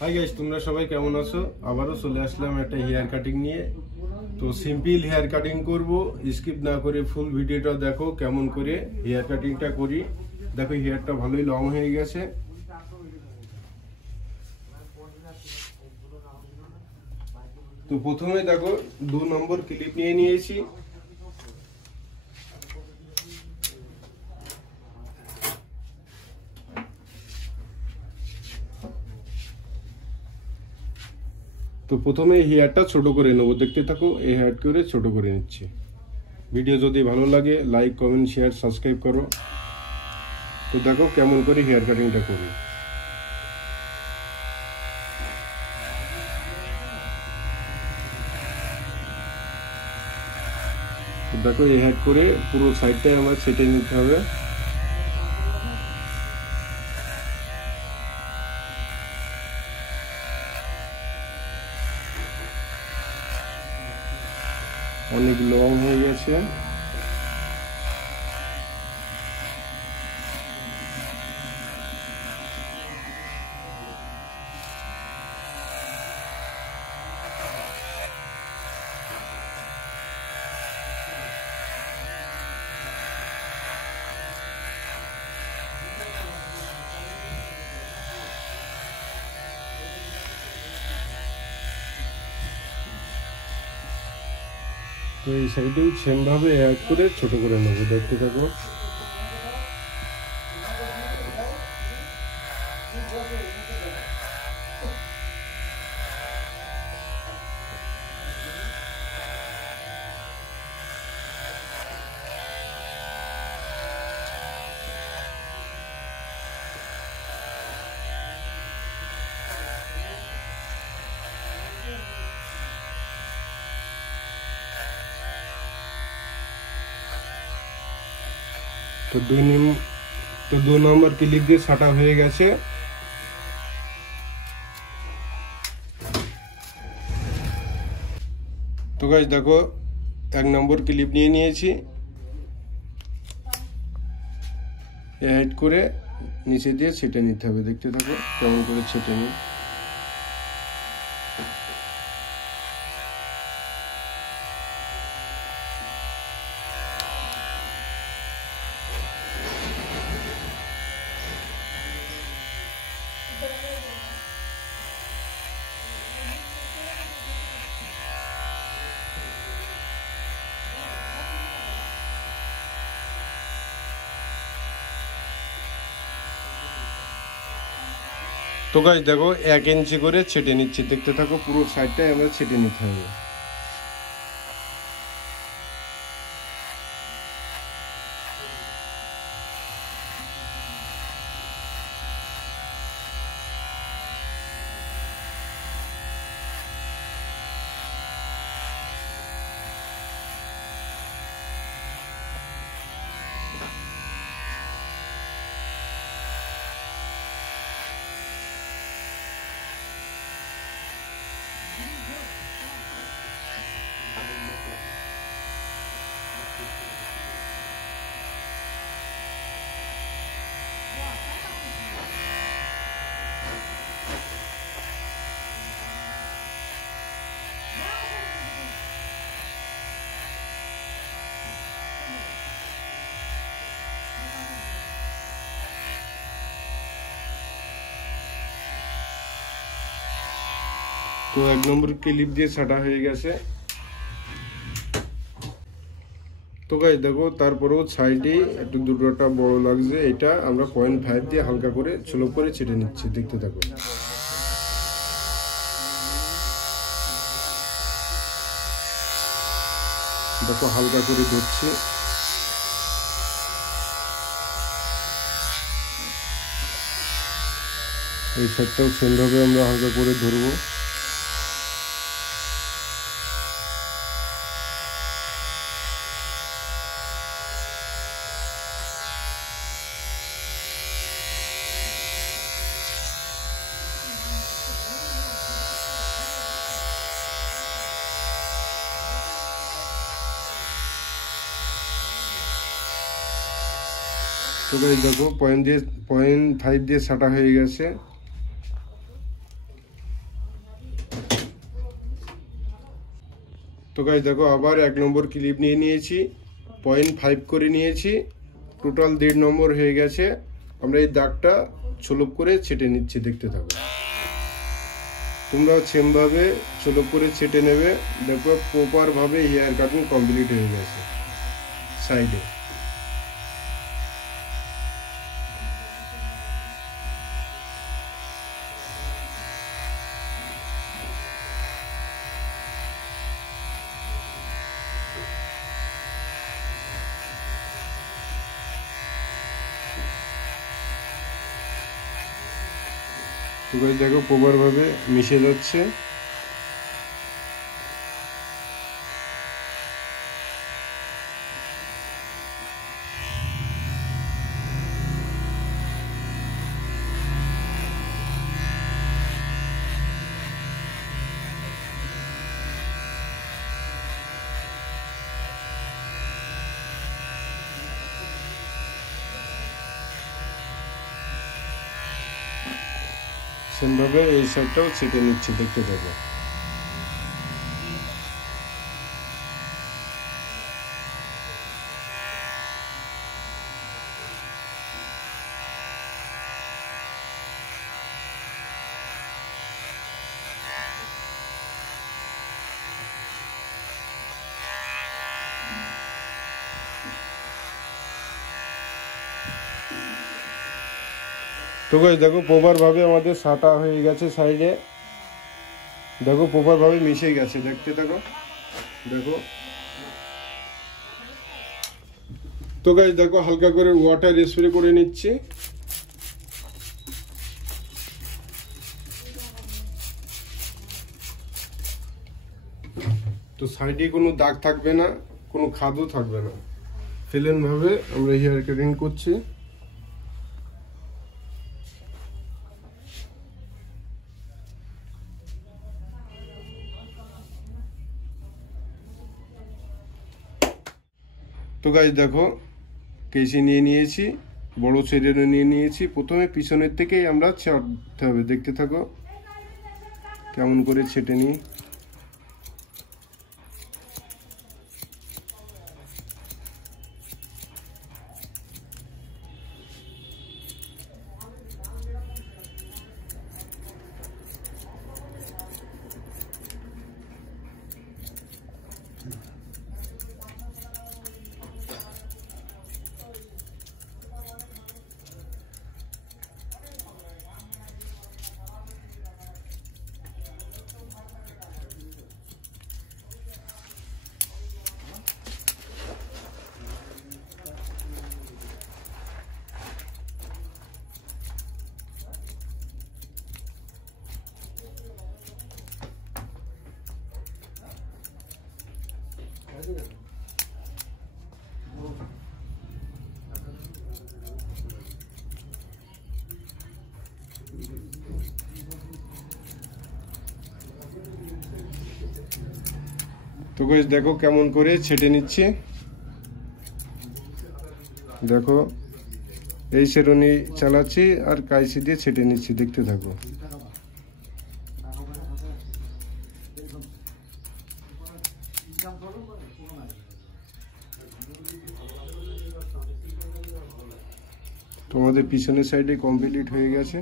Hi guys, তোমরা সবাই কেমন আছো? আবারও চলে আসলাম একটা হেয়ার কাটিং নিয়ে। তো সিম্পল হেয়ার কাটিং করব, স্কিপ না করে ফুল ভিডিওটা দেখো কেমন করে হেয়ার কাটিংটা করি। দেখো হেয়ারটা ভালোই লং হয়ে গেছে। তো প্রথমে দেখো 2 নম্বর ক্লিপ নিয়ে নিয়েছি। তো প্রথমে হেয়ারটা ছোট করে নেবো, দেখতে থাকো। এই হেয়ার করে ছোট করে নিচ্ছি। ভিডিও যদি ভালো লাগে লাইক কমেন্ট শেয়ার সাবস্ক্রাইব করো। তো দেখো কেমন করে হেয়ার কাটিংটা করি। তো দেখো এই হেয়ার করে পুরো সাইডটাই আমার সেটে নিতে হবে। অনেক লং হয়ে গেছে। তো এই সাইডেও সেম ভাবে অ্যাড করে ছোট করে নেবো, দেখতে থাকো। তো 2 নম্বর ক্লিপ দিয়ে ছাটা হয়ে গেছে। তো গাইস দেখো 1 নম্বর ক্লিপ নিয়ে নিয়েছি। অ্যাড করে নিচে দিয়ে ছেটে নিতে হবে, দেখতে থাকো কেমন করে ছেটে নিই। তো গাইস দেখো 1 ইঞ্চি করে ছেটে নিচ্ছি, দেখতে থাকো। পুরো সাইডটাই আমরা ছেটে নিতে হবে। তো 1 নম্বর ক্লিপ দিয়ে ছাটা হয়ে গেছে। তো গাইস দেখো তারপরেও সাইডে একটু দুটোটা বড় লাগছে, এটা আমরা 0.5 দিয়ে হালকা করে স্লো করে ছেটে নিচ্ছি, দেখতে থাকো। দেখো হালকা করে ধরছি। এই সাইডটাও সেমভাবে আমরা হালকা করে ধরবো। তো গাইস দেখো 0.5 দিয়ে ছাটা হয়ে গেছে। তো গাইস দেখো আবার 1 নম্বর ক্লিপ নিয়ে নিয়েছি, 0.5 করে নিয়েছি, টোটাল 1.5 নম্বর হয়ে গেছে। আমরা এই দাগটা ছলপ করে ছেটে নিচ্ছি, দেখতে থাকো। তোমরা সেম ভাবে ছলপ করে ছেটে নেবে। দেখো প্রপার ভাবে হেয়ার কাটিং কমপ্লিট হয়ে গেছে সাইডে। তো গাইস দেখো প্রপার ভাবে মিশে যাচ্ছে। সেমভাবে এই সাইডটাও ছেটে নিচ্ছি, দেখতে থাকো। তো গাইস দেখো প্রপার ভাবে আমাদের ছাটা হয়ে গেছে সাইডে। দেখো প্রপার ভাবে মিশে গেছে, দেখতে থাকো। দেখো তো গাইস দেখো হালকা করে ওয়াটার স্প্রে করে নিচ্ছি। তো সাইডে কোনো দাগ থাকবে না, কোনো খাদও থাকবে না। প্লেন ভাবে আমরা হেয়ার কাটিং করছি। তো গাইস দেখো কেসি নিয়ে নিয়েছি, বড় ছেড়ে নিয়ে নিয়েছি। প্রথমে পিছনের থেকেই আমরা ছাড়তে হবে, দেখতে থাকো কেমন করে ছেটে নিই। তো গাইস দেখো কেমন করে ছেটে নিচ্ছি। দেখো এই সেরনি চালাচ্ছি আর কাইসি দিয়ে ছেটে নিচ্ছি, দেখতে থাকো। তোমাদের পিছনের সাইডে কমপ্লিট হয়ে গেছে।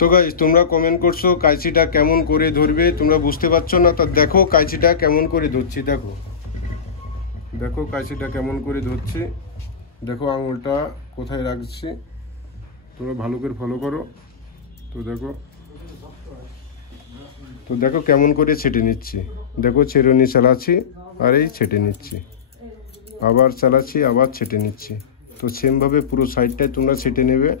তো গাইস তোমরা কমেন্ট করছো কাইচিটা কেমন করে ধরবে, তোমরা বুঝতে পারছো না। তা দেখো কাইচিটা কেমন করে ধরছি, দেখো দেখো কাইচিটা কেমন করে ধরছি। দেখো আঙুলটা কোথায় রাখছি, তোমরা ভালো করে ফলো করো। তো দেখো কেমন করে ছেটে নিচ্ছি। দেখো ছেড়নি চালাচ্ছি আর এই ছেটে নিচ্ছি, আবার চালাচ্ছি আবার ছেটে নিচ্ছি। তো সেমভাবে পুরো সাইডটাই তোমরা ছেটে নেবে।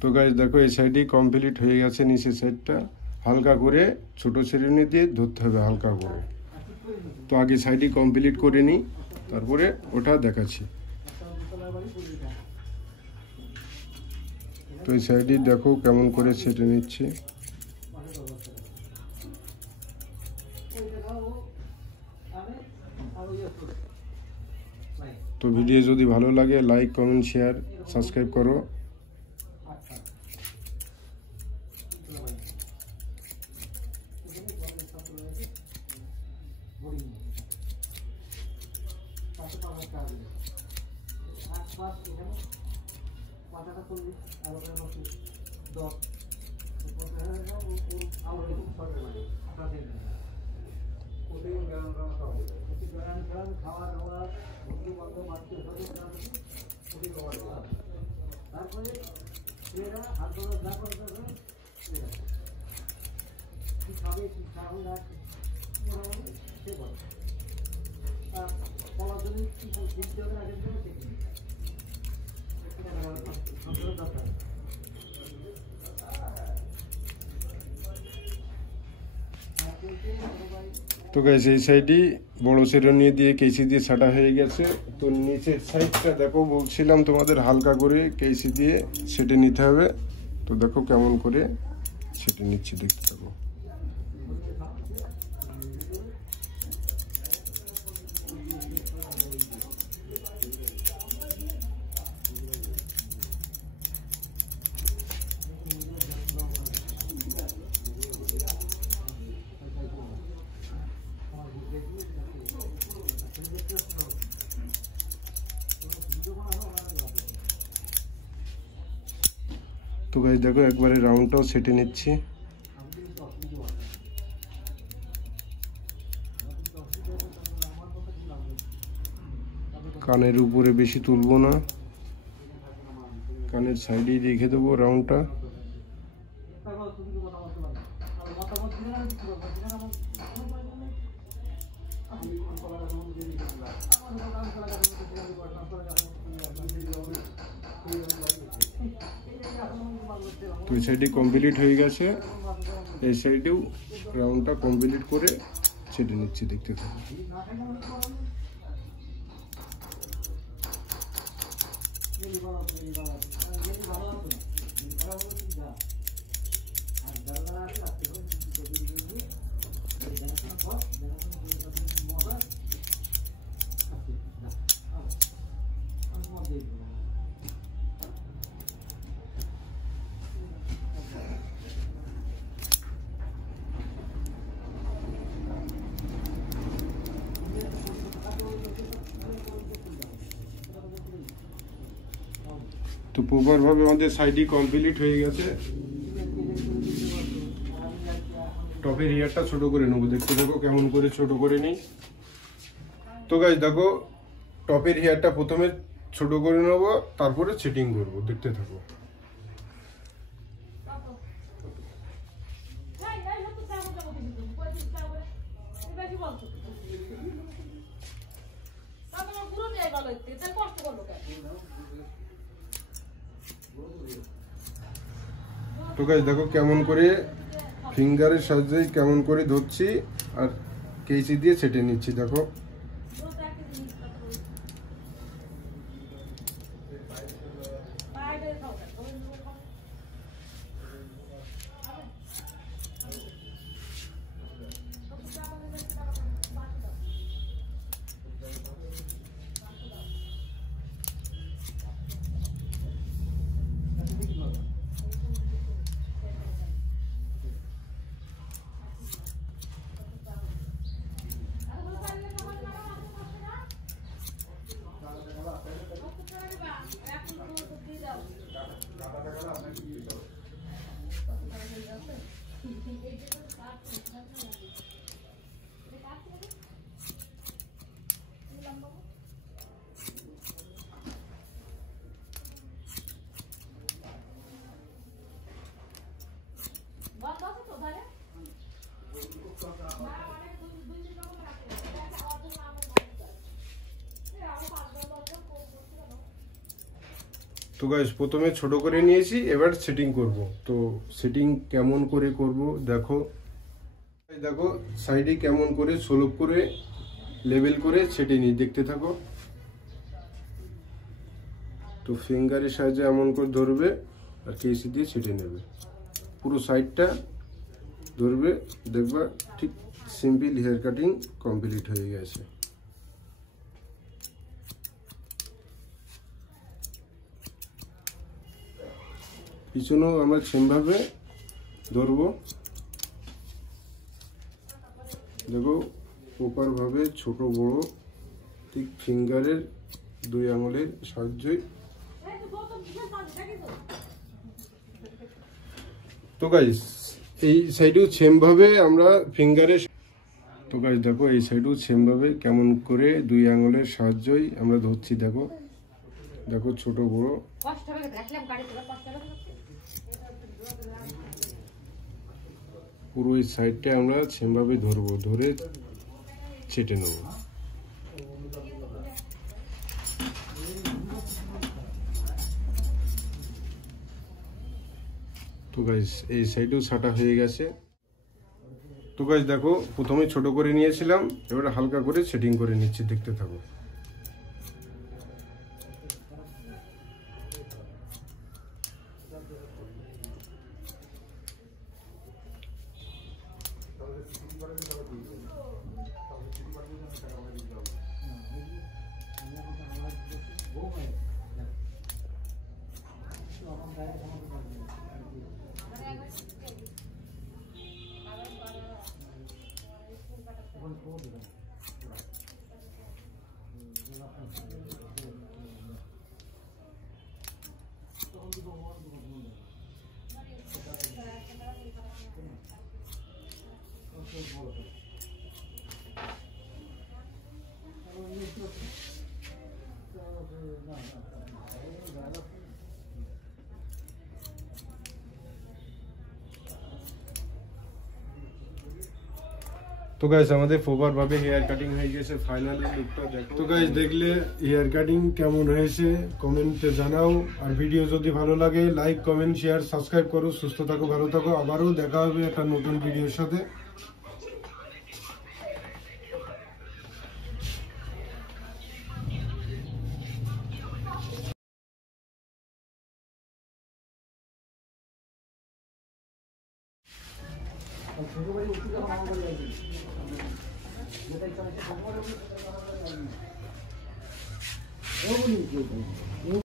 তো গাইস দেখো এই সাইডই কমপ্লিট হয়ে গেছে, নিচের সাইডটা হালকা করে ছোট ছেড়ে দিয়ে ধরতে হবে হালকা করে। তো আগে সাইডই কমপ্লিট করে নিই, তারপরে ওটা দেখাচ্ছি। তো এই সাইডই দেখো কেমন করে ছেটে নিচ্ছি। তো ভিডিও যদি ভালো লাগে লাইক কমেন্ট শেয়ার সাবস্ক্রাইব করো। তো গাইস এই সাইডই বড় চিরুনি দিয়ে কেচি দিয়ে ছাটা হয়ে গেছে। তো নিচের সাইডটা দেখো বলছিলাম তোমাদের হালকা করে কেচি দিয়ে সেটে নিতে হবে। তো দেখো কেমন করে সেটে নিচ্ছি, দেখতে থাকো। তো গাইস দেখো একবারে রাউন্ডটাও সেটে নিচ্ছি। কানের উপরে বেশি তুলবো না, কানের সাইডেই রেখে দেবো রাউন্ডটা। তো এই সাইডে কমপ্লিট হয়ে গেছে, এই সাইডেও রাউন্ডটা কমপ্লিট করে ছেটে নিচ্ছি, দেখতে থাকো। তো প্রপারভাবে আমাদের সাইডই কমপ্লিট হয়ে গেছে। টপের হেয়ারটা ছোট করে নেবো, দেখতে দেখো কেমন করে ছোট করে নিই। তো গাইস দেখো টপের হেয়ারটা প্রথমে ছোট করে নেবো, তারপরে সেটিং করবো, দেখতে থাকো। তো গাইস দেখো কেমন করে ফিঙ্গারের সাহায্যে কেমন করে ধরছি আর কেচি দিয়ে সেটে নিচ্ছি, দেখো। তো গাইস প্রথমে ছোট করে নিয়েছি, এবার সেটিং করব। তো সেটিং কেমন করে করব দেখো। দেখো সাইডে কেমন করে স্লোপ করে লেভেল করে সেটে নিয়ে দেখতে থাকো। তো ফিঙ্গারের সাহায্যে এমন করে ধরবে আর কেসি দিয়ে ছেটে নেবে, পুরো সাইডটা ধরবে, দেখবা ঠিক সিম্পল হেয়ার কাটিং কমপ্লিট হয়ে গেছে। পিছনেও আমরা সেমভাবে ধরবো, দেখো প্রপার ভাবে ছোট বড় ঠিক ফিঙ্গারের 2 আঙুলের সাহায্যে। তো গাইস এই সাইডেও সেম ভাবে আমরা ফিঙ্গারে, তো গাইস দেখো এই সাইডেও সেম ভাবে কেমন করে 2 আঙুলের সাহায্যই আমরা ধরছি। দেখো দেখো ছোট বড় পুরো এই সাইডটা আমরা সেম ভাবে ধরবো, ধরে ছেটে নেব। তো গাইস এই সাইডেও ছাটা হয়ে গেছে। তো গাইস দেখো প্রথমে ছোট করে নিয়েছিলাম, এবার হালকা করে সেটিং করে নিচ্ছি, দেখতে থাকো। তো গাইস আমাদের প্রপার ভাবে হেয়ার কাটিং হয়ে গেছে, ফাইনালি লুকটা দেখো। তো গাইস দেখলে হেয়ার কাটিং কেমন হয়েছে কমেন্টে জানাও, আর ভিডিও যদি ভালো লাগে লাইক কমেন্ট শেয়ার সাবস্ক্রাইব করো। সুস্থ থাকো, ভালো থাকো, আবারও দেখা হবে একটা নতুন ভিডিওর সাথে।